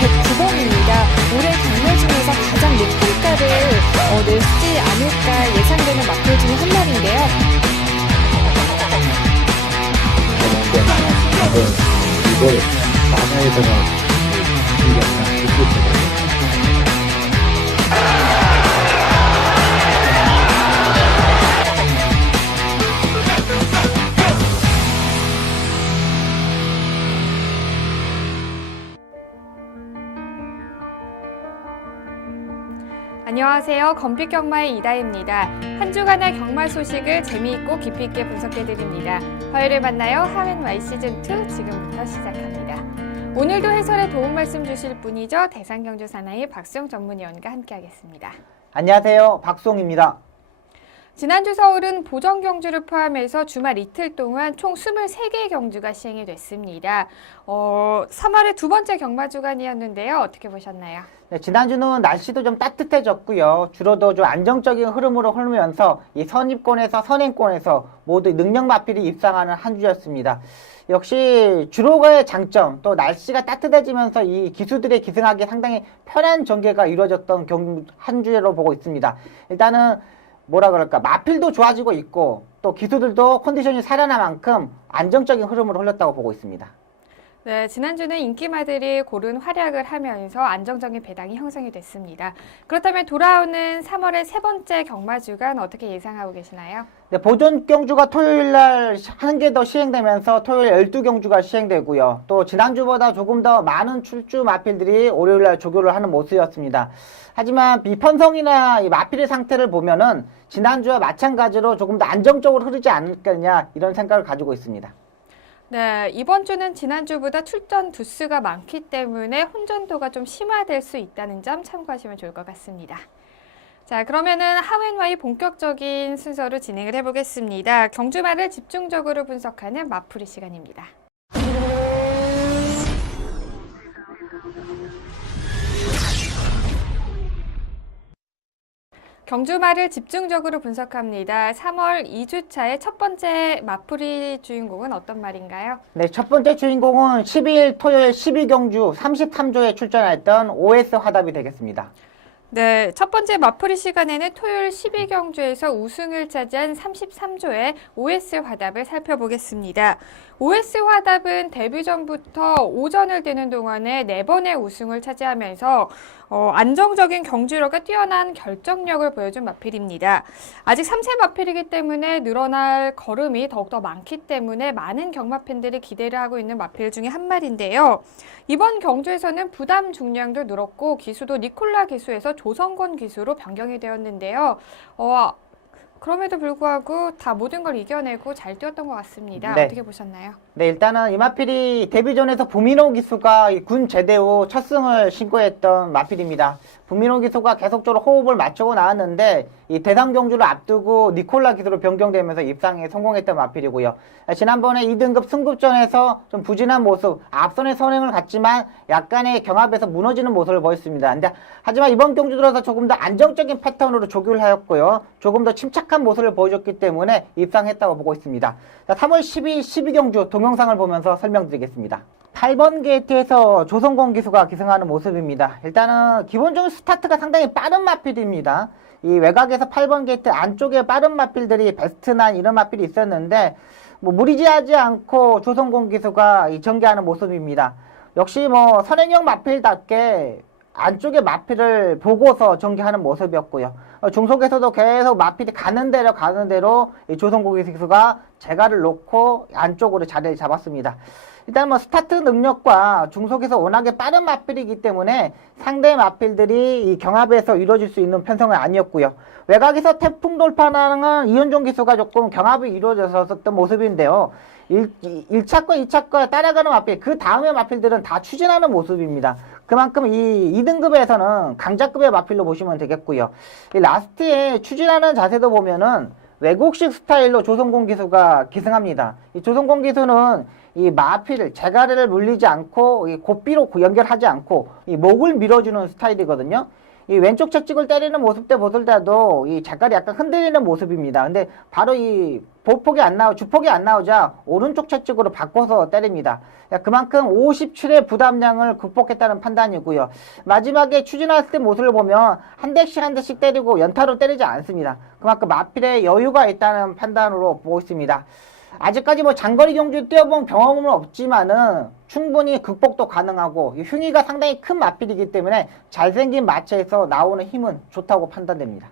109번입니다. 올해 경매 중에서 가장 높은 가를 내지 않을까 예상되는 마필 중에 한 마리인데요. 이걸 만화에다가 안녕하세요. 건빛경마의 이다혜입니다. 한 주간의 경마 소식을 재미있고 깊이 있게 분석해드립니다. 화요일에 만나요. 하웬Y 시즌2 지금부터 시작합니다. 오늘도 해설에 도움 말씀 주실 분이죠. 대상경주 사나이 박수영 전문위원과 함께하겠습니다. 안녕하세요. 박수영입니다. 지난주 서울은 보정 경주를 포함해서 주말 이틀 동안 총 23개의 경주가 시행이 됐습니다. 3월의 두 번째 경마 주간이었는데요. 어떻게 보셨나요? 네, 지난주는 날씨도 좀 따뜻해졌고요. 주로도 좀 안정적인 흐름으로 흐르면서 이 선입권에서 선행권에서 모두 능력 마필이 입상하는 한 주였습니다. 역시 주로의 장점, 또 날씨가 따뜻해지면서 이 기수들의 기승하기 상당히 편한 전개가 이루어졌던 한 주로 보고 있습니다. 일단은 마필도 좋아지고 있고 또 기수들도 컨디션이 살아난 만큼 안정적인 흐름으로 흘렀다고 보고 있습니다. 네, 지난주는 인기마들이 고른 활약을 하면서 안정적인 배당이 형성이 됐습니다. 그렇다면 돌아오는 3월의 세 번째 경마 주간 어떻게 예상하고 계시나요? 네, 보존 경주가 토요일 날 한 개 더 시행되면서 토요일 12경주가 시행되고요. 또 지난주보다 조금 더 많은 출주 마필들이 월요일 날 조교를 하는 모습이었습니다. 하지만 비편성이나 이 마필의 상태를 보면은 지난주와 마찬가지로 조금 더 안정적으로 흐르지 않겠냐 이런 생각을 가지고 있습니다. 네, 이번 주는 지난주보다 출전 두수가 많기 때문에 혼전도가 좀 심화될 수 있다는 점 참고하시면 좋을 것 같습니다. 자, 그러면은 하웬Y 본격적인 순서로 진행을 해보겠습니다. 경주말을 집중적으로 분석하는 마풀이 시간입니다. 경주말을 집중적으로 분석합니다. 3월 2주차의 첫 번째 마풀이 주인공은 어떤 말인가요? 네, 첫 번째 주인공은 12일 토요일 12경주 33조에 출전했던 OS 화답이 되겠습니다. 네, 첫 번째 마풀이 시간에는 토요일 12경주에서 우승을 차지한 33조의 OS 화답을 살펴보겠습니다. OS 화답은 데뷔 전부터 오전을 뛰는 동안에 4번의 우승을 차지하면서 안정적인 경주력과 뛰어난 결정력을 보여준 마필입니다. 아직 3세 마필이기 때문에 늘어날 걸음이 더욱더 많기 때문에 많은 경마 팬들이 기대를 하고 있는 마필 중에 한 마리인데요. 이번 경주에서는 부담 중량도 늘었고 기수도 니콜라 기수에서 조성권 기수로 변경이 되었는데요. 그럼에도 불구하고 다 모든 걸 이겨내고 잘 뛰었던 것 같습니다. 네. 어떻게 보셨나요? 네, 일단은 이 마필이 데뷔전에서 부민호 기수가 군 제대 후 첫 승을 신고했던 마필입니다. 부민호 기수가 계속적으로 호흡을 맞추고 나왔는데 이 대상 경주를 앞두고 니콜라 기수로 변경되면서 입상에 성공했던 마필이고요. 지난번에 2등급 승급전에서 좀 부진한 모습, 앞선의 선행을 갖지만 약간의 경합에서 무너지는 모습을 보였습니다. 하지만 이번 경주 들어서 조금 더 안정적인 패턴으로 조교를 하였고요. 조금 더 침착한 모습을 보여줬기 때문에 입상했다고 보고 있습니다. 자, 3월 12경주 동영상을 보면서 설명드리겠습니다. 8번 게이트에서 조성권 기수가 기승하는 모습입니다. 일단은 기본적인 스타트가 상당히 빠른 마필입니다. 이 외곽에서 8번 게이트 안쪽에 빠른 마필들이 베스트난 이런 마필이 있었는데 무리지하지 않고 조성권 기수가 전개하는 모습입니다. 역시 선행형 마필답게 안쪽에 마필을 보고서 전개하는 모습이었고요. 중속에서도 계속 마필이 가는 대로 이 조성권 기수가 재갈을 놓고 안쪽으로 자리를 잡았습니다. 일단 스타트 능력과 중속에서 워낙에 빠른 마필이기 때문에 상대 마필들이 이 경합에서 이루어질 수 있는 편성은 아니었고요. 외곽에서 태풍 돌파하는 이현종 기수가 조금 경합이 이루어졌었던 모습인데요. 1차권, 2차권 따라가는 마필, 그 다음의 마필들은 다 추진하는 모습입니다. 그만큼 이 2등급에서는 강자급의 마필로 보시면 되겠고요. 이 라스트에 추진하는 자세도 보면은 외국식 스타일로 조성권 기수가 기승합니다. 이 조성권 기수는 이 마필을 재가래를 물리지 않고 이 고삐로 연결하지 않고 이 목을 밀어주는 스타일이거든요. 이 왼쪽 채찍을 때리는 모습 때 보실 때도 이 작갈이 약간 흔들리는 모습입니다. 근데 바로 이 주폭이 안 나오자 오른쪽 채찍으로 바꿔서 때립니다. 그만큼 57의 부담량을 극복했다는 판단이고요. 마지막에 추진했을 때 모습을 보면 한 대씩 때리고 연타로 때리지 않습니다. 그만큼 마필에 여유가 있다는 판단으로 보고 있습니다. 아직까지 뭐 장거리 경주 뛰어본 경험은 없지만은 충분히 극복도 가능하고 흉위가 상당히 큰 마필이기 때문에 잘생긴 마체에서 나오는 힘은 좋다고 판단됩니다.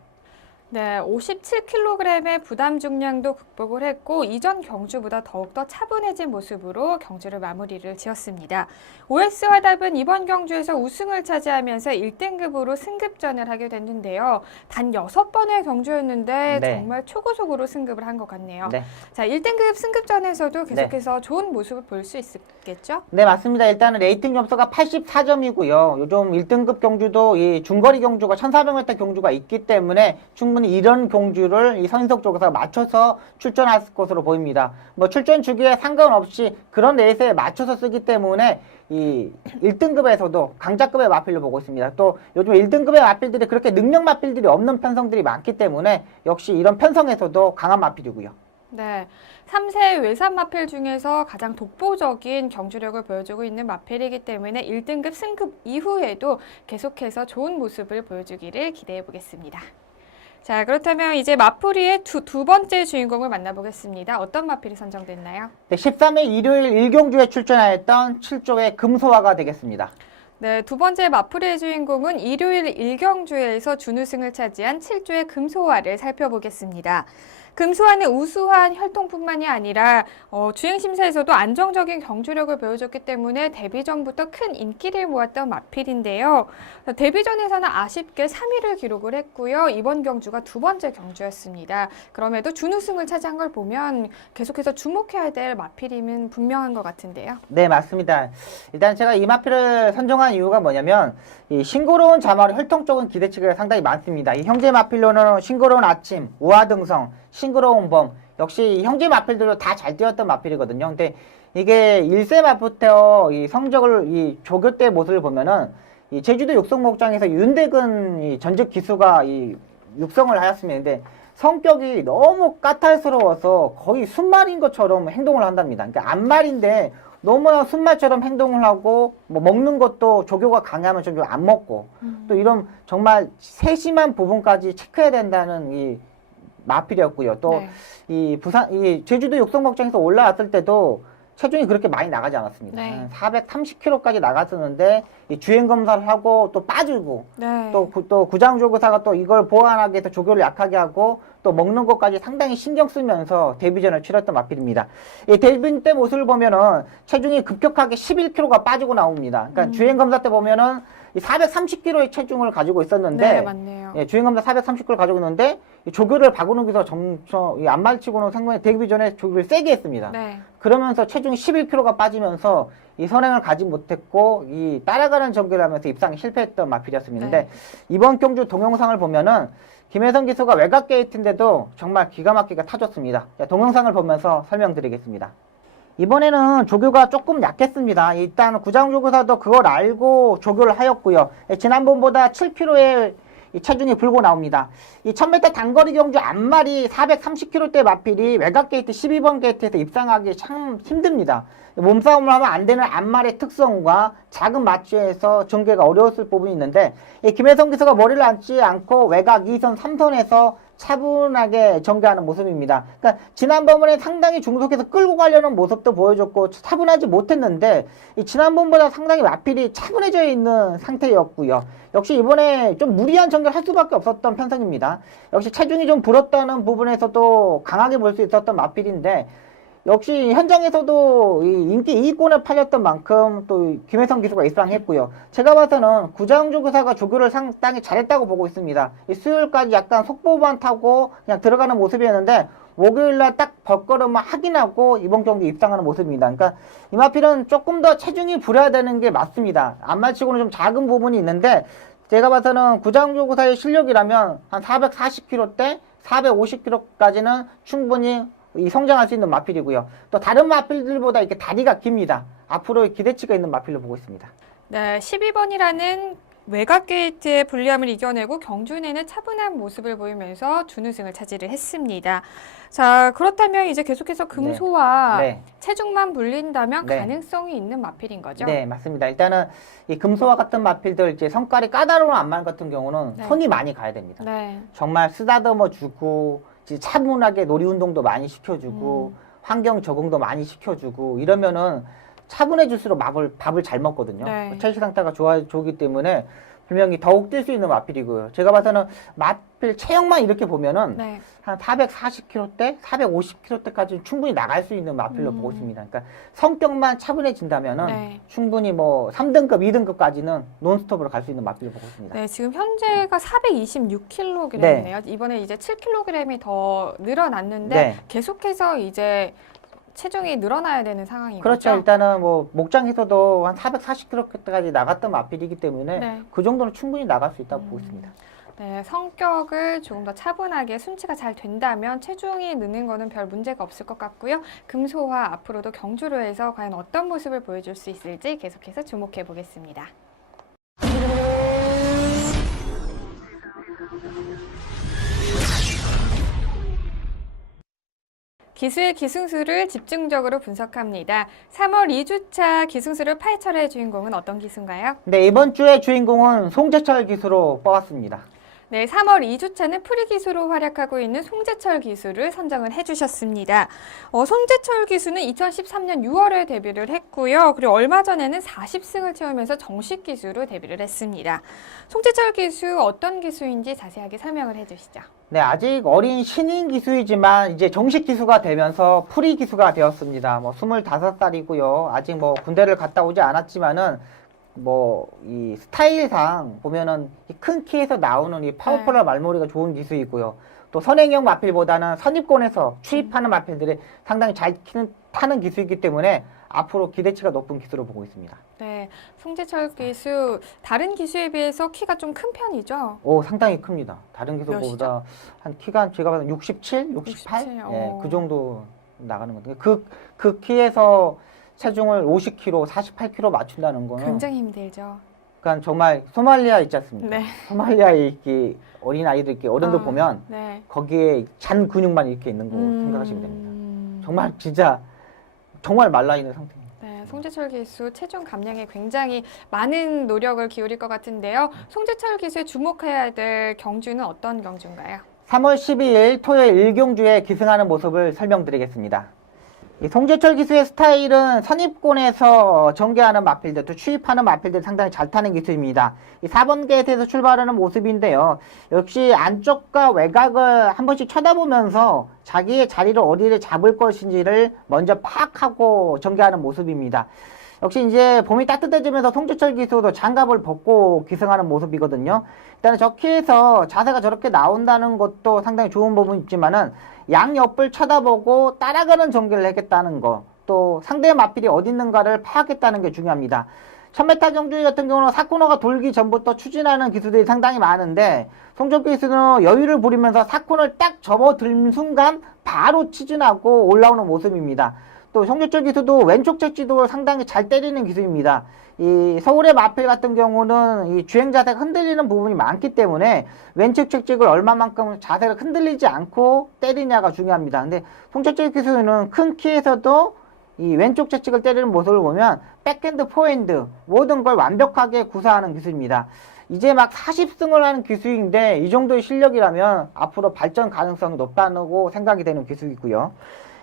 네, 57kg의 부담 중량도 극복을 했고 이전 경주보다 더욱더 차분해진 모습으로 경주를 마무리를 지었습니다. OS 화답은 이번 경주에서 우승을 차지하면서 1등급으로 승급전을 하게 됐는데요. 단 6번의 경주였는데 네. 정말 초고속으로 승급을 한 것 같네요. 네. 자, 1등급 승급전에서도 계속해서 좋은 모습을 볼 수 있겠죠? 네, 맞습니다. 일단은 레이팅 점수가 84점이고요. 요즘 1등급 경주도 이 중거리 경주가 1400m 경주가 있기 때문에 충분히 이런 경주를 이 선인석 쪽에서 맞춰서 출전할 것으로 보입니다. 뭐 출전 주기에 상관없이 그런 레이스에 맞춰서 쓰기 때문에 이 1등급에서도 강자급의 마필로 보고 있습니다. 또 요즘 1등급의 마필들이 그렇게 능력 마필들이 없는 편성들이 많기 때문에 역시 이런 편성에서도 강한 마필이고요. 네, 3세 외산 마필 중에서 가장 독보적인 경주력을 보여주고 있는 마필이기 때문에 1등급 승급 이후에도 계속해서 좋은 모습을 보여주기를 기대해 보겠습니다. 자, 그렇다면 이제 마풀이의 두 번째 주인공을 만나보겠습니다. 어떤 마필이 선정됐나요? 네, 13일 일요일 1경주에 출전하였던 7조의 금소화가 되겠습니다. 네, 두 번째 마풀이의 주인공은 일요일 1경주에서 준우승을 차지한 7조의 금소화를 살펴보겠습니다. 금소화는 우수한 혈통뿐만이 아니라 주행심사에서도 안정적인 경주력을 보여줬기 때문에 데뷔전부터 큰 인기를 모았던 마필인데요. 데뷔전에서는 아쉽게 3위를 기록을 했고요. 이번 경주가 두 번째 경주였습니다. 그럼에도 준우승을 차지한 걸 보면 계속해서 주목해야 될 마필임은 분명한 것 같은데요. 네, 맞습니다. 일단 제가 이 마필을 선정한 이유가 뭐냐면 이 싱그러운 자마로 혈통 쪽은 기대치가 상당히 많습니다. 이 형제 마필로는 싱그러운 아침, 우하등성, 싱그러운 범 역시 이 형제 마필들도 다 잘 뛰었던 마필이거든요. 근데 이게 1세 마부터 이 성적을 이 조교 때 모습을 보면은 이 제주도 육성 목장에서 윤대근 이 전직 기수가 이 육성을 하였습니다. 성격이 너무 까탈스러워서 거의 순말인 것처럼 행동을 한답니다. 그러니까 안말인데 너무나 순말처럼 행동을 하고 뭐 먹는 것도 조교가 강하면 조교 안 먹고 또 이런 정말 세심한 부분까지 체크해야 된다는 이 마필이었고요. 또 이 이 제주도 육성 목장에서 올라왔을 때도 체중이 그렇게 많이 나가지 않았습니다. 네. 430kg까지 나갔었는데 이 주행 검사를 하고 또 빠지고 네. 또 구장조교사가 또 이걸 보완하기 위해서 조교를 약하게 하고 또 먹는 것까지 상당히 신경 쓰면서 데뷔전을 치렀던 마필입니다. 이 데뷔 때 모습을 보면은 체중이 급격하게 11kg가 빠지고 나옵니다. 그러니까 주행 검사 때 보면은 430kg의 체중을 가지고 있었는데, 네, 맞네요. 예, 주행검사 430kg를 가지고 있는데, 이 조교를 바꾸는 기서 안말치고는 상당히 데뷔 전에 조교를 세게 했습니다. 네. 그러면서 체중이 11kg가 빠지면서 이 선행을 가지 못했고, 이 따라가는 전개를 하면서 입상에 실패했던 마필이었습니다. 네. 근데 이번 경주 동영상을 보면은 김혜성 기수가 외곽 게이트인데도 정말 기가 막히게 타줬습니다. 동영상을 보면서 설명드리겠습니다. 이번에는 조교가 조금 약했습니다. 일단 구장조교사도 그걸 알고 조교를 하였고요. 지난번보다 7kg의 체중이 불고 나옵니다. 이 1000m 단거리 경주 앞말이 430kg대 마필이 외곽 게이트 12번 게이트에서 입상하기 참 힘듭니다. 몸싸움을 하면 안 되는 앞말의 특성과 작은 마취에서 전개가 어려웠을 부분이 있는데 김혜성 기수가 머리를 앉지 않고 외곽 2선 3선에서 차분하게 전개하는 모습입니다. 그러니까 지난번에 상당히 중속해서 끌고 가려는 모습도 보여줬고 차분하지 못했는데 지난번보다 상당히 마필이 차분해져 있는 상태였고요. 역시 이번에 좀 무리한 전개를 할 수밖에 없었던 편성입니다. 역시 체중이 좀 불었다는 부분에서도 강하게 볼 수 있었던 마필인데 역시 현장에서도 이 인기 2위권에 팔렸던 만큼 또 김혜성 기수가 입상했고요. 제가 봐서는 구장조교사가 조교를 상당히 잘했다고 보고 있습니다. 이 수요일까지 약간 속보만 타고 그냥 들어가는 모습이었는데 목요일날 딱 벌거름을 확인하고 이번 경기 입상하는 모습입니다. 그러니까 이 마필은 조금 더 체중이 불어야 되는 게 맞습니다. 안말치고는 좀 작은 부분이 있는데 제가 봐서는 구장조교사의 실력이라면 한 440kg대 450kg까지는 충분히 성장할 수 있는 마필이고요. 또 다른 마필들보다 이렇게 다리가 깁니다. 앞으로 기대치가 있는 마필로 보고 있습니다. 네, 12번이라는 외곽 게이트의 불리함을 이겨내고 경주에는 차분한 모습을 보이면서 준우승을 차지를 했습니다. 자, 그렇다면 이제 계속해서 금소와 네. 체중만 불린다면 네. 가능성이 있는 마필인 거죠? 네, 맞습니다. 일단은 이 금소와 같은 마필들 이제 성깔이 까다로운 안마 같은 경우는 네. 손이 많이 가야 됩니다. 네. 정말 쓰다듬어 주고 차분하게 놀이 운동도 많이 시켜주고 환경 적응도 많이 시켜주고 이러면은 차분해질수록 밥을 잘 먹거든요. 네. 체식 상태가 좋기 때문에 분명히 더욱 뛸 수 있는 마필이고요. 제가 봐서는 마필 체형만 이렇게 보면은 네. 한 440kg대, 450kg대까지 충분히 나갈 수 있는 마필로 보고 있습니다. 그러니까 성격만 차분해진다면은 네. 충분히 뭐 3등급, 2등급까지는 논스톱으로 갈 수 있는 마필로 보고 있습니다. 네, 지금 현재가 426kg이네요. 이번에 이제 7kg이 더 늘어났는데 네. 계속해서 이제 체중이 늘어나야 되는 상황인 그렇죠. 거죠? 일단은 뭐 목장에서도 한 440kg까지 나갔던 마필이기 때문에 네. 그 정도는 충분히 나갈 수 있다고 보고 있습니다. 네, 성격을 조금 더 차분하게 순치가 잘 된다면 체중이 느는 거는 별 문제가 없을 것 같고요. 금소와 앞으로도 경주로에서 과연 어떤 모습을 보여줄 수 있을지 계속해서 주목해 보겠습니다. 기수의 기승수를 집중적으로 분석합니다. 3월 2주차 기승수를 파헤쳐낼 주인공은 어떤 기수인가요? 네, 이번 주의 주인공은 송재철 기수로 뽑았습니다. 네, 3월 2주차는 프리 기수로 활약하고 있는 송재철 기수를 선정을 해주셨습니다. 송재철 기수는 2013년 6월에 데뷔를 했고요. 그리고 얼마 전에는 40승을 채우면서 정식 기수로 데뷔를 했습니다. 송재철 기수 어떤 기수인지 자세하게 설명을 해주시죠. 네, 아직 어린 신인 기수이지만 이제 정식 기수가 되면서 프리 기수가 되었습니다. 뭐 25살이고요. 아직 뭐 군대를 갔다 오지 않았지만은 뭐 이 스타일상 보면은 이 큰 키에서 나오는 이 파워풀한 말머리가 좋은 기수이고요. 또 선행형 마필보다는 선입권에서 추입하는 마필들이 상당히 잘 타는 기수이기 때문에 앞으로 기대치가 높은 기수로 보고 있습니다. 네, 송재철 기수 다른 기수에 비해서 키가 좀 큰 편이죠? 오, 상당히 큽니다. 다른 기수보다 몇이죠? 한 키가 제가 봐도 67, 68? 67, 예, 그 정도 나가는 거거든요. 그 키에서 체중을 50kg, 48kg 맞춘다는 거는 굉장히 힘들죠. 그러니까 정말 소말리아 있지 않습니까? 네. 소말리아에 이렇게 어린 아이들 이렇게 어른들 아, 보면 네. 거기에 잔 근육만 이렇게 있는 거 생각하시면 됩니다. 정말 진짜 정말 말라 있는 상태입니다. 네, 송재철 기수 체중 감량에 굉장히 많은 노력을 기울일 것 같은데요. 송재철 기수에 주목해야 될 경주는 어떤 경주인가요? 3월 12일 토요일 1경주에 기승하는 모습을 설명드리겠습니다. 이 송재철 기수의 스타일은 선입권에서 전개하는 마필들, 또 추입하는 마필들 상당히 잘 타는 기수입니다. 이 4번 게이트에서 출발하는 모습인데요. 역시 안쪽과 외곽을 한 번씩 쳐다보면서 자기의 자리를 어디를 잡을 것인지를 먼저 파악하고 전개하는 모습입니다. 역시 이제 봄이 따뜻해지면서 송재철 기수도 장갑을 벗고 기승하는 모습이거든요. 일단은 저 키에서 자세가 저렇게 나온다는 것도 상당히 좋은 부분이 있지만은 양옆을 쳐다보고 따라가는 전개를 하겠다는 거, 또 상대의 마필이 어디 있는가를 파악했다는 게 중요합니다. 1000m 경주 같은 경우는 4코너가 돌기 전부터 추진하는 기수들이 상당히 많은데 송재철 기수는 여유를 부리면서 4코너를 딱 접어든 순간 바로 추진하고 올라오는 모습입니다. 또 송재철 기수도 왼쪽 채찍도 상당히 잘 때리는 기수입니다. 이 서울의 마필 같은 경우는 이 주행 자세가 흔들리는 부분이 많기 때문에 왼쪽 채찍을 얼마만큼 자세가 흔들리지 않고 때리냐가 중요합니다. 근데 송재철 기수는 큰 키에서도 이 왼쪽 채찍을 때리는 모습을 보면 백핸드, 포핸드 모든 걸 완벽하게 구사하는 기수입니다. 이제 막 40승을 하는 기수인데 이 정도의 실력이라면 앞으로 발전 가능성이 높다고 생각이 되는 기수이고요.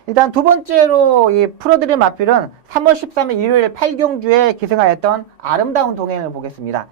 일단 두 번째로 이 프로들의 마필은 3월 13일 일요일 8경주에 기승하였던 아름다운 동행을 보겠습니다.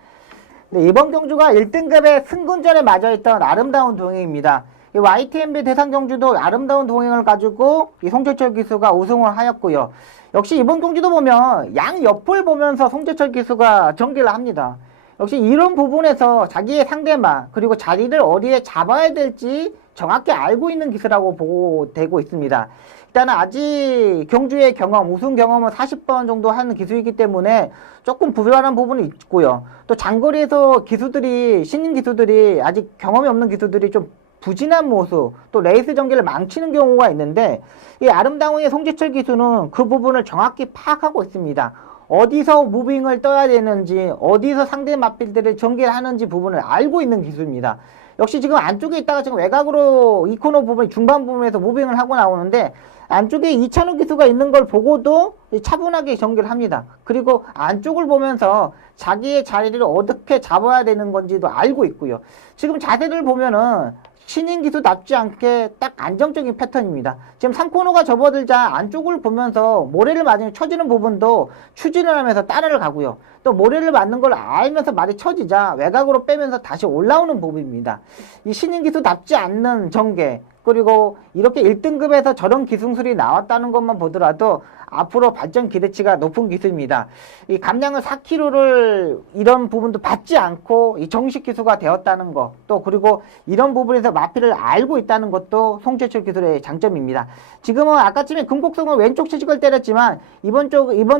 네, 이번 경주가 1등급의 승군전에 맞아있던 아름다운 동행입니다. 이 YTMB 대상 경주도 아름다운 동행을 가지고 이 송재철 기수가 우승을 하였고요. 역시 이번 경주도 보면 양옆을 보면서 송재철 기수가 전개를 합니다. 역시 이런 부분에서 자기의 상대방 그리고 자리를 어디에 잡아야 될지 정확히 알고 있는 기수라고 보고 되고 있습니다. 일단은 아직 경주의 경험, 우승 경험은 40번 정도 하는 기수이기 때문에 조금 불안한 부분이 있고요. 또 장거리에서 기수들이, 신인 기수들이 아직 경험이 없는 기수들이 좀 부진한 모습, 또 레이스 전개를 망치는 경우가 있는데 이 아름다운의 송재철 기수는 그 부분을 정확히 파악하고 있습니다. 어디서 무빙을 떠야 되는지, 어디서 상대 마필들을 전개를 하는지 부분을 알고 있는 기술입니다. 역시 지금 안쪽에 있다가 지금 외곽으로 이 코너 부분, 중반 부분에서 무빙을 하고 나오는데, 안쪽에 이찬우 기수가 있는 걸 보고도 차분하게 전개를 합니다. 그리고 안쪽을 보면서 자기의 자리를 어떻게 잡아야 되는 건지도 알고 있고요. 지금 자세를 보면은 신인 기수답지 않게 딱 안정적인 패턴입니다. 지금 3코너가 접어들자 안쪽을 보면서 모래를 맞으면 쳐지는 부분도 추진을 하면서 따라를 가고요. 또 모래를 맞는 걸 알면서 말이 쳐지자 외곽으로 빼면서 다시 올라오는 부분입니다. 이 신인 기수답지 않는 전개, 그리고 이렇게 1등급에서 저런 기술이 나왔다는 것만 보더라도 앞으로 발전 기대치가 높은 기술입니다. 이 감량을 4kg를 이런 부분도 받지 않고 이 정식 기수가 되었다는 것, 또 그리고 이런 부분에서 마피를 알고 있다는 것도 송재철 기술의 장점입니다. 지금은 아까쯤에 금곡성은 왼쪽 채찍을 때렸지만 이번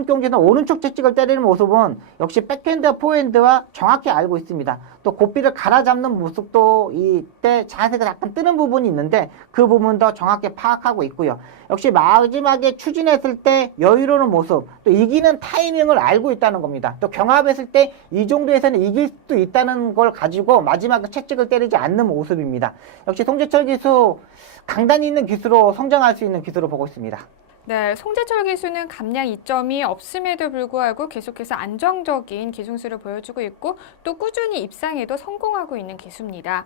경기는 오른쪽 채찍을 때리는 모습은 역시 백핸드와 포핸드와 정확히 알고 있습니다. 또 고삐를 갈아잡는 모습도 이때 자세가 약간 뜨는 부분이 있는데 그 부분도 정확히 파악하고 있고요. 역시 마지막에 추진했을 때 여유로운 모습, 또 이기는 타이밍을 알고 있다는 겁니다. 또 경합했을 때 이 정도에서는 이길 수도 있다는 걸 가지고 마지막에 채찍을 때리지 않는 모습입니다. 역시 송재철 기수 강단이 있는 기수로 성장할 수 있는 기수로 보고 있습니다. 네, 송재철 기수는 감량 이점이 없음에도 불구하고 계속해서 안정적인 기술수를 보여주고 있고 또 꾸준히 입상에도 성공하고 있는 기수입니다.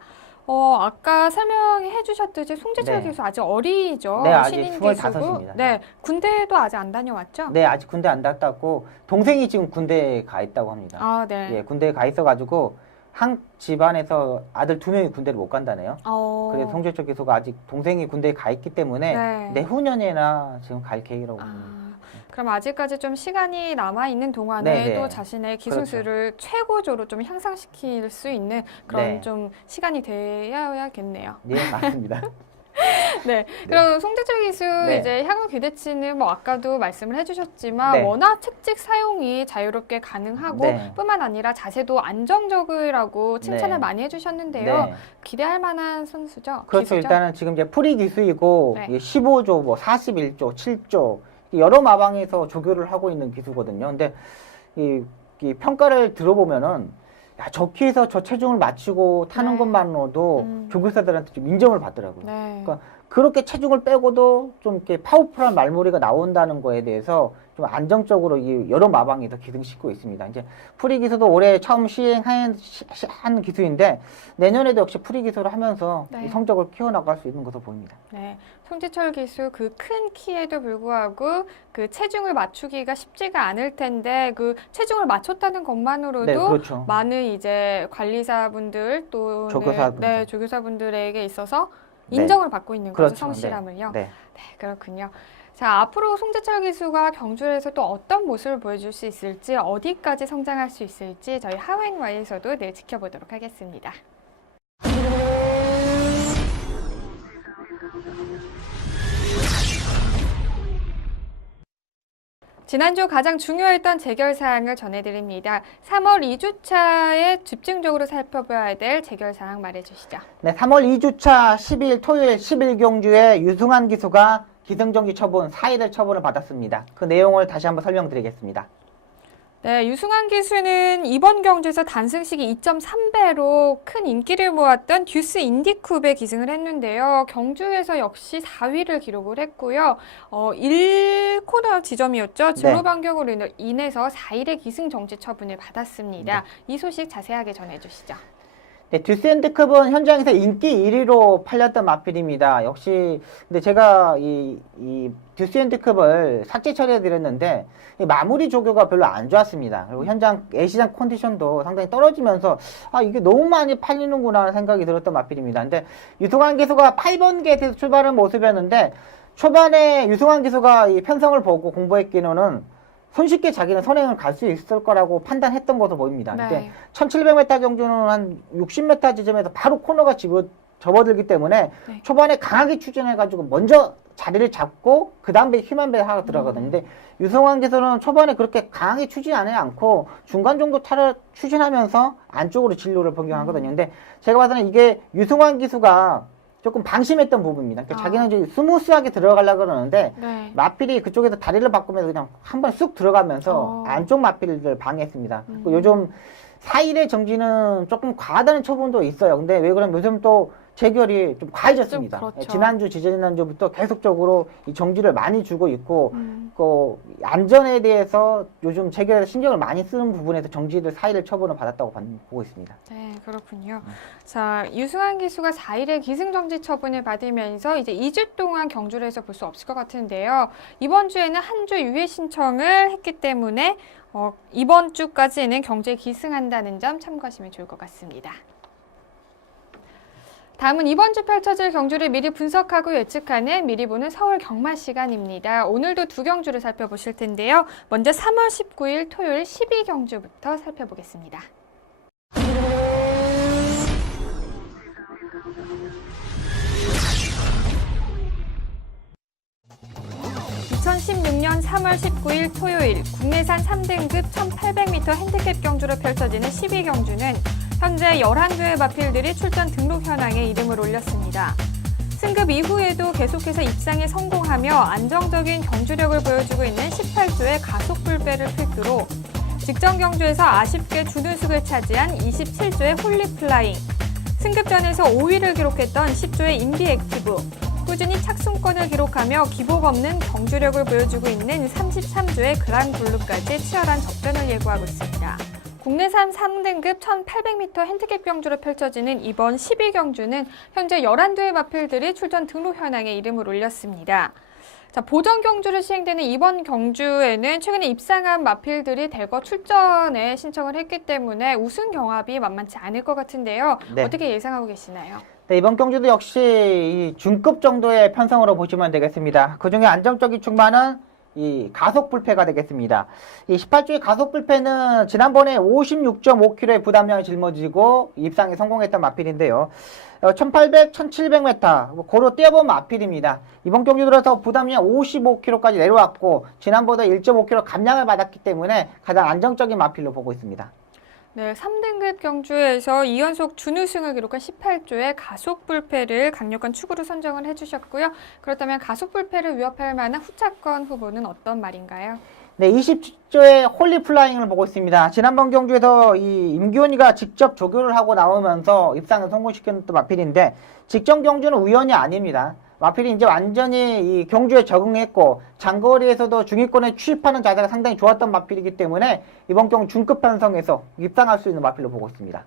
아까 설명해 주셨듯이 송재철 네. 기수 아직 어리죠. 네, 아직 신인 25입니다. 기수고. 네, 군대도 아직 안 다녀왔죠? 네, 아직 군대 안 갔다 왔고 동생이 지금 군대에 가 있다고 합니다. 아, 네. 예, 군대에 가 있어가지고 한 집안에서 아들 2명이 군대를 못 간다네요. 그래서 송재철 기수가 아직 동생이 군대에 가 있기 때문에 네. 내후년에나 지금 갈 계획이라고 봅니다. 그럼 아직까지 좀 시간이 남아 있는 동안에 네네. 또 자신의 기술수를 최고조로 좀 향상시킬 수 있는 그런 네. 좀 시간이 되어야겠네요. 네, 맞습니다. 네, 그럼 송재철 기수 네. 이제 향후 기대치는 뭐 아까도 말씀을 해주셨지만 네. 워낙 채찍 사용이 자유롭게 가능하고 네. 뿐만 아니라 자세도 안정적이라고 칭찬을 네. 많이 해주셨는데요. 네. 기대할 만한 선수죠? 그렇죠. 기수죠? 일단은 지금 이제 프리 기수이고 네. 15조, 뭐 41조, 7조 여러 마방에서 조교를 하고 있는 기수거든요. 근데 이 평가를 들어보면은 야, 저 키에서 저 체중을 맞추고 타는 네. 것만으로도 조교사들한테 좀 인정을 받더라고요. 네. 그러니까 그렇게 체중을 빼고도 좀 이렇게 파워풀한 말머리가 나온다는 거에 대해서 좀 안정적으로 이 여러 마방에서 기승시키고 있습니다. 이제 프리 기수도 올해 처음 시행한 기수인데 내년에도 역시 프리 기수를 하면서 네. 이 성적을 키워나갈 수 있는 것으로 보입니다. 네, 송재철 기수 그 큰 키에도 불구하고 그 체중을 맞추기가 쉽지가 않을 텐데 그 체중을 맞췄다는 것만으로도 네, 그렇죠. 많은 이제 관리사분들 또 조교사분들. 네, 조교사분들에게 있어서 네. 인정을 받고 있는 거죠, 그렇죠. 성실함을요. 네. 네, 그렇군요. 자, 앞으로 송재철 기수가 경주에서 또 어떤 모습을 보여줄 수 있을지, 어디까지 성장할 수 있을지 저희 하웬와에서도 내일 지켜보도록 하겠습니다. 지난주 가장 중요했던 재결 사항을 전해드립니다. 3월 2주차에 집중적으로 살펴봐야 될 재결 사항 말해주시죠. 네, 3월 2주차 10일 토요일 11경주에 유승환 기수가 기승전기 처분 4일을 처분을 받았습니다. 그 내용을 다시 한번 설명드리겠습니다. 네, 유승환 기수는 이번 경주에서 단승시기 2.3배로 큰 인기를 모았던 듀스 인디쿱에 기승을 했는데요. 경주에서 역시 4위를 기록을 했고요. 1코너 지점이었죠. 진로 네. 변경으로 인해서 4일의 기승 정지 처분을 받았습니다. 이 소식 자세하게 전해주시죠. 네, 듀스앤드컵은 현장에서 인기 1위로 팔렸던 마필입니다. 역시 근데 제가 이 듀스앤드컵을 삭제 처리해드렸는데 이 마무리 조교가 별로 안 좋았습니다. 그리고 현장 애시장 컨디션도 상당히 떨어지면서 아 이게 너무 많이 팔리는구나 하는 생각이 들었던 마필입니다. 근데 유승환 기수가 8번 게이트에서 출발한 모습이었는데 초반에 유승환 기수가 이 편성을 보고 공부했기로는 손쉽게 자기는 선행을 갈 수 있을 거라고 판단했던 것으로 보입니다. 네. 근데 1700m 경주는 한 60m 지점에서 바로 코너가 접어들기 때문에 네. 초반에 강하게 추진해가지고 먼저 자리를 잡고 그 다음에 힘한 배 하나 들어가거든요. 근데 유승환 기수는 초반에 그렇게 강하게 추진하지 않고 중간 정도 추진하면서 안쪽으로 진로를 변경하거든요. 근데 제가 봐서는 이게 유승환 기수가 조금 방심했던 부분입니다. 그러니까 아. 자기는 이제 스무스하게 들어가려고 그러는데 네. 마필이 그쪽에서 다리를 바꾸면서 그냥 한 번 쑥 들어가면서 안쪽 마필을 방해했습니다. 그리고 요즘 4일의 정지는 조금 과하다는 처분도 있어요. 근데 왜 그러면 요즘 또 재결이 좀 과해졌습니다. 좀 그렇죠. 지난주, 지지난주부터 계속적으로 이 정지를 많이 주고 있고, 그 안전에 대해서 요즘 재결에서 신경을 많이 쓰는 부분에서 정지를 4일을 처분을 받았다고 보고 있습니다. 네, 그렇군요. 자, 유승환 기수가 4일의 기승정지 처분을 받으면서 이제 2주 동안 경주를 해서 볼 수 없을 것 같은데요. 이번 주에는 한 주 유예 신청을 했기 때문에 이번 주까지는 경주에 기승한다는 점 참고하시면 좋을 것 같습니다. 다음은 이번 주 펼쳐질 경주를 미리 분석하고 예측하는 미리 보는 서울 경마 시간입니다. 오늘도 두 경주를 살펴보실 텐데요. 먼저 3월 19일 토요일 12경주부터 살펴보겠습니다. 2016년 3월 19일 토요일 국내산 3등급 1800m 핸디캡 경주로 펼쳐지는 12경주는 현재 11개의 마필들이 출전 등록 현황에 이름을 올렸습니다. 승급 이후에도 계속해서 입상에 성공하며 안정적인 경주력을 보여주고 있는 18조의 가속 불배를 필두로 직전 경주에서 아쉽게 준우승을 차지한 27조의 홀리플라잉, 승급전에서 5위를 기록했던 10조의 인비액티브, 꾸준히 착순권을 기록하며 기복 없는 경주력을 보여주고 있는 33조의 그랑블루까지 치열한 접전을 예고하고 있습니다. 국내산 3등급 1800m 핸디캡 경주로 펼쳐지는 이번 12경주는 현재 11대의 마필들이 출전 등록 현황에 이름을 올렸습니다. 자, 보전 경주를 시행되는 이번 경주에는 최근에 입상한 마필들이 대거 출전에 신청을 했기 때문에 우승 경합이 만만치 않을 것 같은데요. 네. 어떻게 예상하고 계시나요? 네, 이번 경주도 역시 이 중급 정도의 편성으로 보시면 되겠습니다. 그중에 안정적인 출마는 이 가속 불패가 되겠습니다. 이 18조의 가속 불패는 지난번에 56.5kg의 부담량을 짊어지고 입상에 성공했던 마필인데요. 1800, 1700m 고로 뛰어본 마필입니다. 이번 경주 들어서 부담량 55kg까지 내려왔고 지난보다 1.5kg 감량을 받았기 때문에 가장 안정적인 마필로 보고 있습니다. 네, 3등급 경주에서 2연속 준우승을 기록한 18조의 가속 불패를 강력한 축으로 선정을 해주셨고요. 그렇다면 가속 불패를 위협할 만한 후차권 후보는 어떤 말인가요? 네, 20조의 홀리플라잉을 보고 있습니다. 지난번 경주에서 이 임기훈이가 직접 조교를 하고 나오면서 입상을 성공시켰던 마필인데 직전 경주는 우연이 아닙니다. 마필이 이제 완전히 이 경주에 적응했고 장거리에서도 중위권에 취입하는 자세가 상당히 좋았던 마필이기 때문에 이번 경주 중급 편성에서 입상할 수 있는 마필로 보고 있습니다.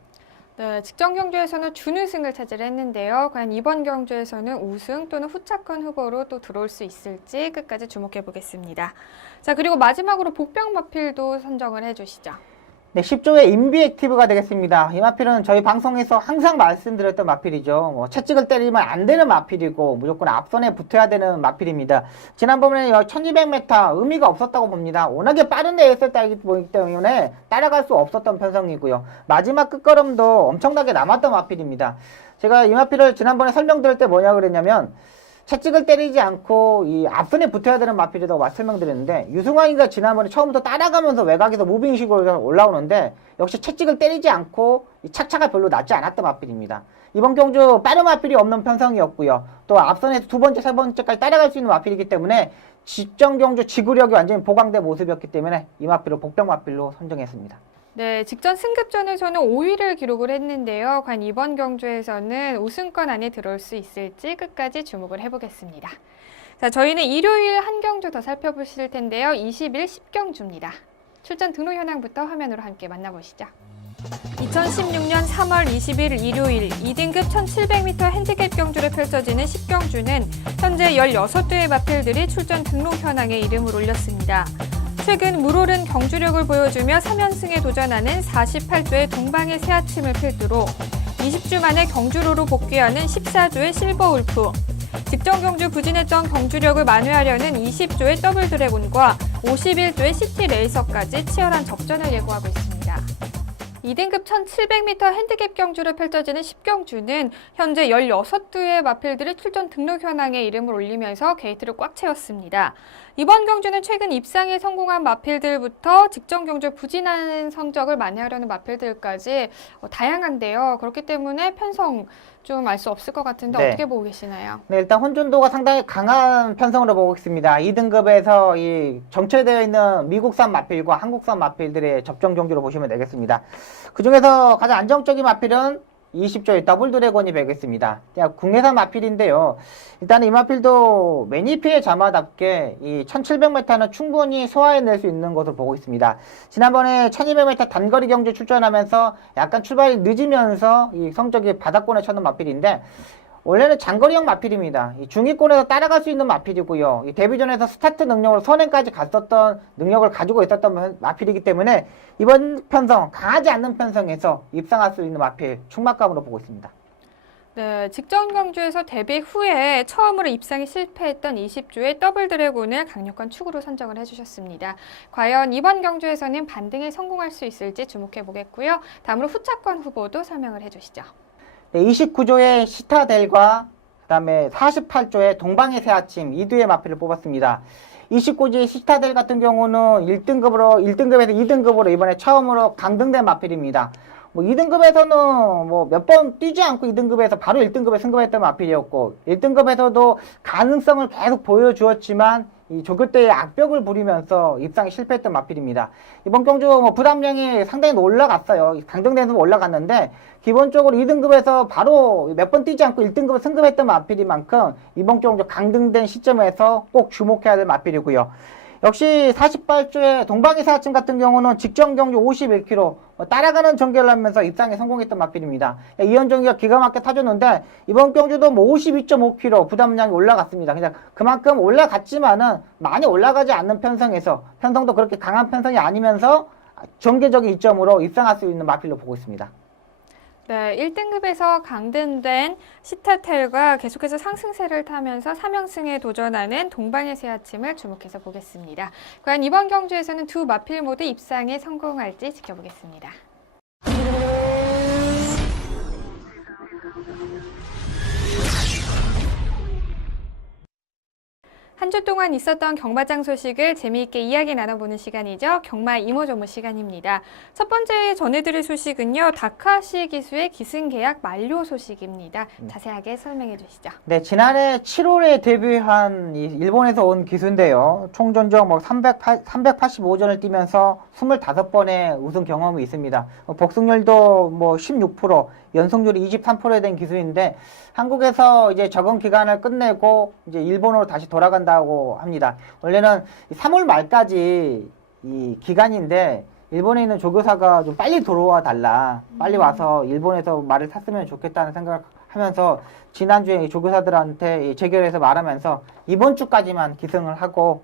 네, 직전 경주에서는 준우승을 차지했는데요. 과연 이번 경주에서는 우승 또는 후차권 후보로 또 들어올 수 있을지 끝까지 주목해 보겠습니다. 자, 그리고 마지막으로 복병 마필도 선정을 해주시죠. 네, 10조의 인비액티브가 되겠습니다. 이 마필은 저희 방송에서 항상 말씀드렸던 마필이죠. 채찍을 때리면 안 되는 마필이고 무조건 앞선에 붙어야 되는 마필입니다. 지난번에 1200m 의미가 없었다고 봅니다. 워낙에 빠른 레이스를 따기 때문에 따라갈 수 없었던 편성이고요. 마지막 끝걸음도 엄청나게 남았던 마필입니다. 제가 이 마필을 지난번에 설명드릴 때 뭐냐 그랬냐면 채찍을 때리지 않고 이 앞선에 붙어야 되는 마필이라고 설명드렸는데 유승환이가 지난번에 처음부터 따라가면서 외곽에서 무빙식으로 올라오는데 역시 채찍을 때리지 않고 이 착차가 별로 낮지 않았던 마필입니다. 이번 경주 빠른 마필이 없는 편성이었고요. 또 앞선에서 두 번째, 세 번째까지 따라갈 수 있는 마필이기 때문에 직전 경주 지구력이 완전히 보강된 모습이었기 때문에 이 마필을 복병 마필로 선정했습니다. 네, 직전 승급전에서는 5위를 기록을 했는데요. 과연 이번 경주에서는 우승권 안에 들어올 수 있을지 끝까지 주목을 해보겠습니다. 자, 저희는 일요일 한 경주 더 살펴보실 텐데요. 20일 10경주입니다. 출전 등록 현황부터 화면으로 함께 만나보시죠. 2016년 3월 20일 일요일 2등급 1700m 핸디캡 경주로 펼쳐지는 10경주는 현재 16대의 마필들이 출전 등록 현황에 이름을 올렸습니다. 최근 물오른 경주력을 보여주며 3연승에 도전하는 48조의 동방의 새아침을 필두로 20주 만에 경주로로 복귀하는 14조의 실버울프, 직전 경주 부진했던 경주력을 만회하려는 20조의 더블 드래곤과 51조의 시티 레이서까지 치열한 접전을 예고하고 있습니다. 2등급 1700m 핸디캡 경주로 펼쳐지는 10경주는 현재 16대의 마필들이 출전 등록 현황에 이름을 올리면서 게이트를 꽉 채웠습니다. 이번 경주는 최근 입상에 성공한 마필들부터 직전 경주에 부진한 성적을 만회하려는 마필들까지 다양한데요. 그렇기 때문에 편성 좀 알 수 없을 것 같은데 네. 어떻게 보고 계시나요? 네, 일단 혼준도가 상당히 강한 편성으로 보고 있습니다. 2등급에서 이 정체되어 있는 미국산 마필과 한국산 마필들의 접종 경주로 보시면 되겠습니다. 그 중에서 가장 안정적인 마필은 20조의 더블 드래곤이 되겠습니다. 그냥 국내산 마필인데요. 일단 이 마필도 매니피의 자마답게 이 1700m는 충분히 소화해낼 수 있는 것으로 보고 있습니다. 지난번에 1200m 단거리 경주 출전하면서 약간 출발이 늦으면서 이 성적이 바닥권에 쳤는 마필인데 원래는 장거리형 마필입니다. 이 중위권에서 따라갈 수 있는 마필이고요. 이 데뷔전에서 스타트 능력으로 선행까지 갔었던 능력을 가지고 있었던 마필이기 때문에 이번 편성, 강하지 않는 편성에서 입상할 수 있는 마필, 충막감으로 보고 있습니다. 네, 직전 경주에서 데뷔 후에 처음으로 입상에 실패했던 20조의 더블 드래곤을 강력한 축으로 선정을 해주셨습니다. 과연 이번 경주에서는 반등에 성공할 수 있을지 주목해 보겠고요. 다음으로 후차권 후보도 설명을 해주시죠. 네, 29조의 시타델과 그다음에 48조의 동방의 새아침 이 두의 마필을 뽑았습니다. 29조의 시타델 같은 경우는 1등급에서 2등급으로 이번에 처음으로 강등된 마필입니다. 뭐 2등급에서는 뭐 몇 번 뛰지 않고 2등급에서 바로 1등급에 승급했던 마필이었고 1등급에서도 가능성을 계속 보여주었지만 이 조교 때의 악벽을 부리면서 입상에 실패했던 마필입니다. 이번 경주 뭐 부담량이 상당히 올라갔어요. 강등돼서 올라갔는데 기본적으로 2등급에서 바로 몇 번 뛰지 않고 1등급을 승급했던 마필인 만큼 이번 경주 강등된 시점에서 꼭 주목해야 될 마필이고요. 역시 48조의 동방의 새아침 같은 경우는 직전 경주 51km 따라가는 전개를 하면서 입상에 성공했던 마필입니다. 이현종이가 기가 막히게 타줬는데 이번 경주도 뭐 52.5km 부담량이 올라갔습니다. 그냥 그만큼 올라갔지만은 많이 올라가지 않는 편성도 그렇게 강한 편성이 아니면서 전개적인 이점으로 입상할 수 있는 마필로 보고 있습니다. 네, 1등급에서 강등된 시타텔과 계속해서 상승세를 타면서 3연승에 도전하는 동방의 새아침을 주목해서 보겠습니다. 과연 이번 경주에서는 두 마필 모두 입상에 성공할지 지켜보겠습니다. 한 주 동안 있었던 경마장 소식을 재미있게 이야기 나눠보는 시간이죠. 경마 이모저모 시간입니다. 첫 번째 전해드릴 소식은요. 다카시 기수의 기승 계약 만료 소식입니다. 자세하게 설명해 주시죠. 네, 지난해 7월에 데뷔한 일본에서 온 기수인데요. 총 전적 385전을 뛰면서 25번의 우승 경험이 있습니다. 복승률도 16%, 연승률이 23%에 된 기수인데 한국에서 이제 적응 기간을 끝내고 이제 일본으로 다시 돌아간다고 합니다. 원래는 3월 말까지 이 기간인데 일본에 있는 조교사가 좀 빨리 들어와 달라. 빨리 와서 일본에서 말을 탔으면 좋겠다는 생각을 하면서 지난주에 조교사들한테 재결해서 말하면서 이번 주까지만 기승을 하고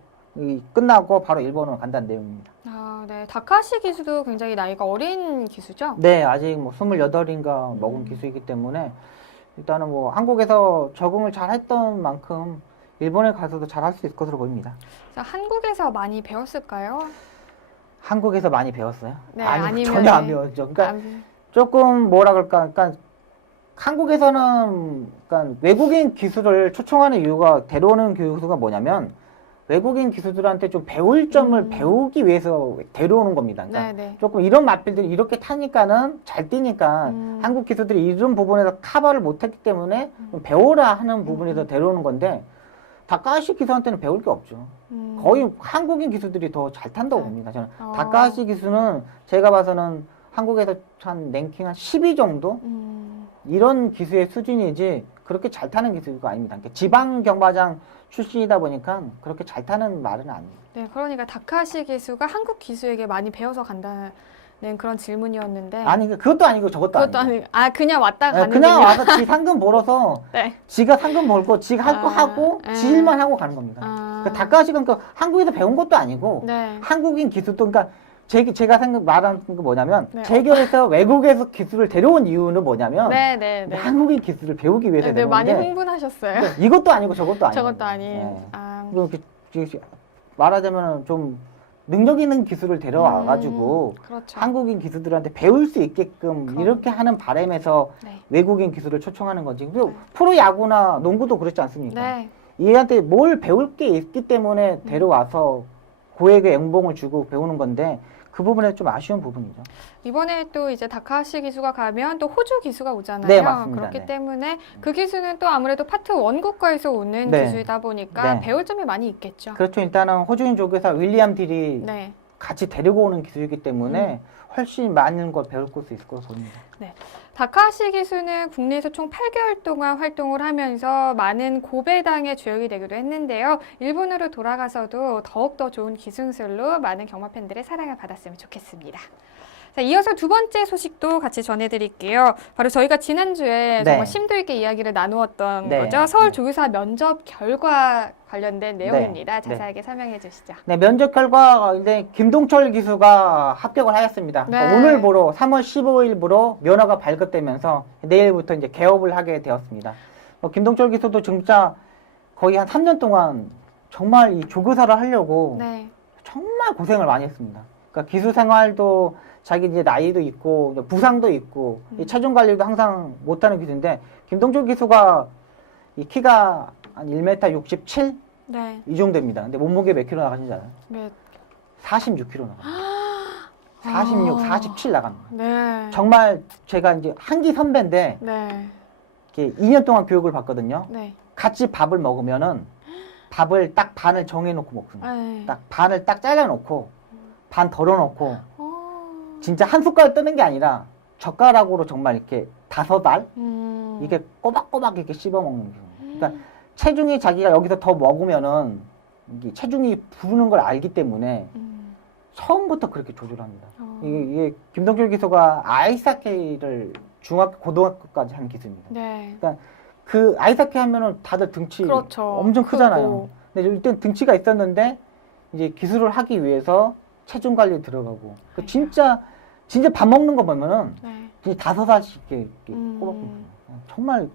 끝나고 바로 일본으로 간다는 내용입니다. 아, 네. 다카시 기수도 굉장히 나이가 어린 기수죠? 네, 아직 28인가 먹은 기수이기 때문에 일단은 한국에서 적응을 잘 했던 만큼 일본에 가서도 잘 할 수 있을 것으로 보입니다. 자, 한국에서 많이 배웠을까요? 한국에서 많이 배웠어요? 네, 아니, 아니면 전혀 안 배웠죠. 그러니까 조금 뭐라 그럴까, 그러니까 한국에서는 그러니까 외국인 기수를 초청하는 이유가 데려오는 기수가 뭐냐면 외국인 기수들한테 좀 배울 점을 배우기 위해서 데려오는 겁니다. 그러니까 네네. 조금 이런 마필들이 이렇게 타니까는 잘 뛰니까 한국 기수들이 이런 부분에서 커버를 못했기 때문에 좀 배우라 하는 부분에서 데려오는 건데 다카하시 기수한테는 배울 게 없죠. 거의 한국인 기수들이 더 잘 탄다고 봅니다. 저는 다카하시 기수는 제가 봐서는 한국에서 한 랭킹 한 10위 정도? 이런 기수의 수준이지 그렇게 잘 타는 기수가 아닙니다. 그러니까 지방 경마장 출신이다 보니까 그렇게 잘 타는 말은 아니에요. 네, 그러니까 다카시 기수가 한국 기수에게 많이 배워서 간다는 그런 질문이었는데. 아니, 그것도 아니고 저것도 그것도 아니고. 아, 그냥 왔다 네, 가는 그냥 와서 지 상금 벌어서 네. 지가 상금 벌고 지가 할 거 하고 지 일만 하고 가는 겁니다. 그 다카시가 그러니까 한국에서 배운 것도 아니고 네. 한국인 기수도 그러니까 제가 말하는 게 뭐냐면 네. 재결해서 외국에서 기술을 데려온 이유는 뭐냐면 네. 한국인 기술을 배우기 위해서 네, 데려온 많이 건데 흥분하셨어요. 이것도 아니고 저것도 아니고 저것도 아닌. 네. 아, 말하자면 좀 능력 있는 기술을 데려와가지고 그렇죠. 한국인 기수들한테 배울 수 있게끔 이렇게 하는 바람에서 네. 외국인 기술을 초청하는 거지. 프로 야구나 농구도 그렇지 않습니까? 네. 얘한테 뭘 배울 게 있기 때문에 데려와서 고액의 연봉을 주고 배우는 건데 그 부분에 좀 아쉬운 부분이죠. 이번에 또 이제 다카하시 기수가 가면 또 호주 기수가 오잖아요. 네, 맞습니다. 그렇기 네. 때문에 그 기수는 또 아무래도 파트 1 국가에서 오는 네. 기수이다 보니까 네. 배울 점이 많이 있겠죠. 그렇죠. 일단은 호주인 조교사 윌리엄 딜이 네. 같이 데리고 오는 기수이기 때문에 훨씬 많은 걸 배울 수 있을 것으로 보입니다. 다카하시 기수는 국내에서 총 8개월 동안 활동을 하면서 많은 고배당의 주역이 되기도 했는데요. 일본으로 돌아가서도 더욱더 좋은 기술술로 많은 경마 팬들의 사랑을 받았으면 좋겠습니다. 자, 이어서 두 번째 소식도 같이 전해드릴게요. 바로 저희가 지난주에 네. 정말 심도 있게 이야기를 나누었던 네. 거죠. 서울 네. 조교사 면접 결과 관련된 내용입니다. 네. 자세하게 설명해 주시죠. 네, 면접 결과 이제 김동철 기수가 합격을 하였습니다. 네. 그러니까 오늘부로 3월 15일부로 면허가 발급되면서 내일부터 이제 개업을 하게 되었습니다. 김동철 기수도 진짜 거의 한 3년 동안 정말 이 조교사를 하려고 네. 정말 고생을 많이 했습니다. 그러니까 기수 생활도 자기 이제 나이도 있고 부상도 있고 이 체중 관리도 항상 못하는 기수인데 김동철 기수가 이 키가 한 1m 67? 네. 이 정도 됩니다. 근데 몸무게 몇 킬로 나가신지 알아요? 몇 46kg 나갑니다. 46, 47 나갑니다. 네. 정말 제가 이제 한기 선배인데 네. 이렇게 2년 동안 교육을 받거든요. 네. 같이 밥을 먹으면은 밥을 딱 반을 정해놓고 먹습니다. 네. 딱 반을 딱 잘라놓고 반 덜어놓고 어. 진짜 한 숟갈 뜨는 게 아니라 젓가락으로 정말 이렇게 5알 이게 꼬박꼬박 이렇게 씹어 먹는 거예요. 그러니까 체중이 자기가 여기서 더 먹으면은 이게 체중이 부르는 걸 알기 때문에 처음부터 그렇게 조절합니다. 이게 김동철 기수가 아이스하키를 중학교, 고등학교까지 한 기수입니다. 네. 그 아이스하키 하면은 다들 등치 그렇죠. 엄청 크잖아요. 크고. 근데 일단 등치가 있었는데 이제 기술을 하기 위해서 체중 관리 들어가고 그 진짜 밥 먹는 거 보면은 네. 진짜 5알씩 이렇게 꼬박 정말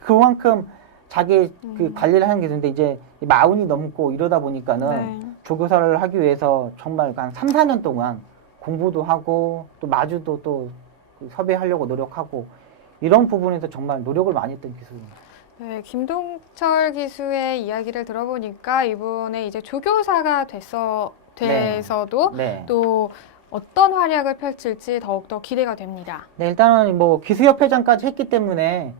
그만큼 자기 그 관리를 하는 기수인데 이제 40이 넘고 이러다 보니까는 네. 조교사를 하기 위해서 정말 한 3, 4년 동안 공부도 하고 또 마주도 또 섭외하려고 노력하고 이런 부분에서 정말 노력을 많이 했던 기수입니다. 네, 김동철 기수의 이야기를 들어보니까 이번에 이제 조교사가 돼서도 네. 또 어떤 활약을 펼칠지 더욱더 기대가 됩니다. 네, 일단은 뭐 기수협회장까지 했기 때문에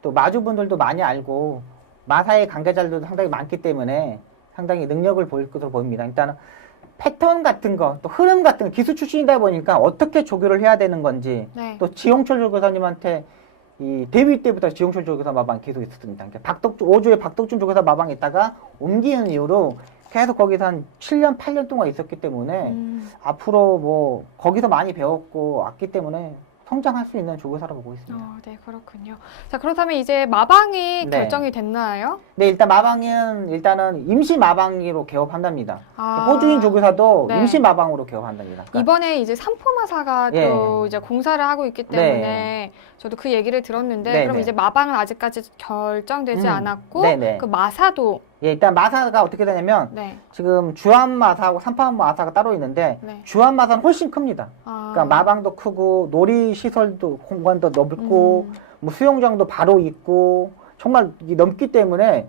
또 마주분들도 많이 알고 마사의 관계자들도 상당히 많기 때문에 상당히 능력을 보일 것으로 보입니다. 일단은 패턴 같은 거, 또 흐름 같은 거, 기수 출신이다 보니까 어떻게 조교를 해야 되는 건지 네. 또 지용철 조교사님한테 이 데뷔 때부터 지용철 조교사 마방 계속 있었습니다. 그러니까 5주에 박덕준 조교사 마방에 있다가 옮기는 이유로 계속 거기서 한 7년, 8년 동안 있었기 때문에 앞으로 뭐 거기서 많이 배웠고 왔기 때문에 성장할 수 있는 조교사라고 보고 있습니다. 네, 그렇군요. 자, 그렇다면 이제 마방이 네. 결정이 됐나요? 네, 일단 마방은 일단은 임시 마방으로 개업한답니다. 아, 호주인 조교사도 네. 임시 마방으로 개업한답니다. 그러니까 이번에 이제 삼포마사가 예. 또 이제 공사를 하고 있기 때문에 네. 저도 그 얘기를 들었는데 네, 그럼 네. 이제 마방은 아직까지 결정되지 않았고 네, 네. 그 마사도 예, 일단 마사가 어떻게 되냐면 네. 지금 주한 마사하고 삼포 마사가 따로 있는데 네. 주한 마사는 훨씬 큽니다. 아, 그러니까 마방도 크고 놀이 시설도 공간도 넓고 뭐 수영장도 바로 있고 정말 이 넓기 때문에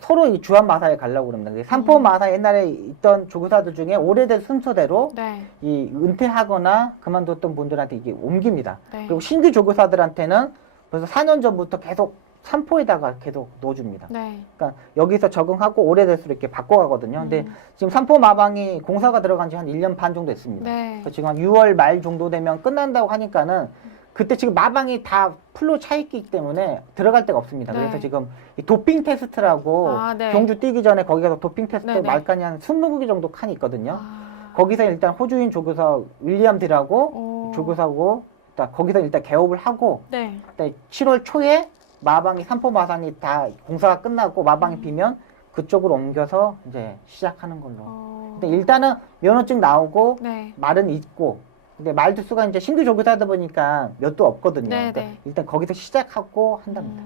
서로 이 주한 마사에 가려고 그럽니다. 삼포 마사 옛날에 있던 조교사들 중에 오래된 순서대로 네. 이 은퇴하거나 그만뒀던 분들한테 이게 옮깁니다. 네. 그리고 신규 조교사들한테는 벌써 4년 전부터 계속 삼포에다가 계속 넣어줍니다. 네. 그러니까 여기서 적응하고 오래될수록 이렇게 바꿔가거든요. 근데 지금 삼포 마방이 공사가 들어간 지 한 1년 반 정도 됐습니다. 네. 그래서 지금 한 6월 말 정도 되면 끝난다고 하니까는 그때 지금 마방이 다 풀로 차 있기 때문에 들어갈 데가 없습니다. 네. 그래서 지금 이 도핑 테스트라고 아, 네. 경주 뛰기 전에 거기 가서 도핑 테스트 네, 네. 말간이 한 20개 정도 칸이 있거든요. 아, 거기서 일단 호주인 조교사 윌리엄 딜하고 오. 조교사고 일단 거기서 일단 개업을 하고 네. 일단 7월 초에 마방이 삼포 마방이 다 공사가 끝나고 마방이 비면 그쪽으로 옮겨서 이제 시작하는 걸로. 근데 일단은 면허증 나오고 네. 말은 있고 근데 말 두수가 이제 신규 조교사다 보니까 몇도 없거든요. 네, 그러니까 네. 일단 거기서 시작하고 한답니다.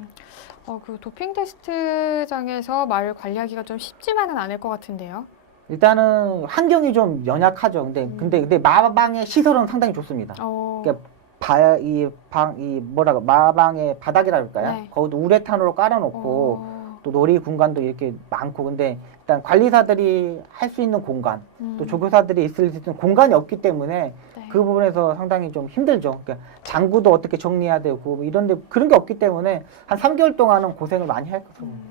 그 도핑 테스트장에서 말 관리하기가 좀 쉽지만은 않을 것 같은데요. 일단은 환경이 좀 연약하죠. 근데 마방의 시설은 상당히 좋습니다. 그러니까 마방의 바닥이라 그럴까요? 네. 거기도 우레탄으로 깔아놓고 또 놀이 공간도 이렇게 많고 근데 일단 관리사들이 할 수 있는 공간 또 조교사들이 있을 수 있는 공간이 없기 때문에 네. 그 부분에서 상당히 좀 힘들죠. 그러니까 장구도 어떻게 정리해야 되고 뭐 이런데 그런 게 없기 때문에 한 3개월 동안은 고생을 많이 할 것으로 봅니다.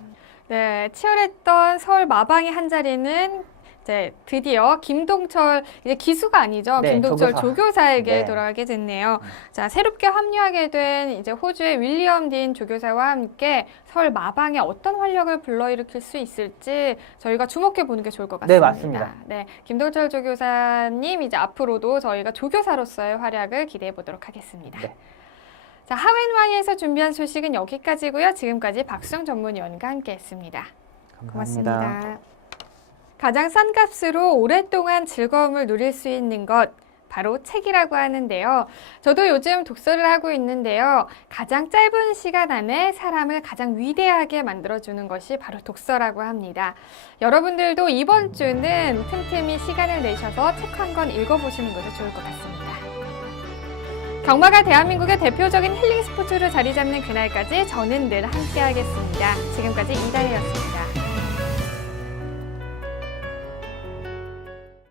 네, 치열했던 서울 마방의 한 자리는 이제 드디어 김동철, 이제 기수가 아니죠. 네, 김동철 조교사에게 네. 돌아가게 됐네요. 자, 새롭게 합류하게 된 이제 호주의 윌리엄 딘 조교사와 함께 서울 마방에 어떤 활력을 불러일으킬 수 있을지 저희가 주목해 보는 게 좋을 것 네, 같습니다. 맞습니다. 네, 김동철 조교사님 이제 앞으로도 저희가 조교사로서의 활약을 기대해 보도록 하겠습니다. 네. 자, 하웬와이에서 준비한 소식은 여기까지고요. 지금까지 박수영 전문위원과 함께했습니다. 고맙습니다. 가장 싼 값으로 오랫동안 즐거움을 누릴 수 있는 것, 바로 책이라고 하는데요. 저도 요즘 독서를 하고 있는데요. 가장 짧은 시간 안에 사람을 가장 위대하게 만들어주는 것이 바로 독서라고 합니다. 여러분들도 이번 주는 틈틈이 시간을 내셔서 책 한 권 읽어보시는 것도 좋을 것 같습니다. 경마가 대한민국의 대표적인 힐링 스포츠로 자리 잡는 그날까지 저는 늘 함께하겠습니다. 지금까지 이다혜였습니다.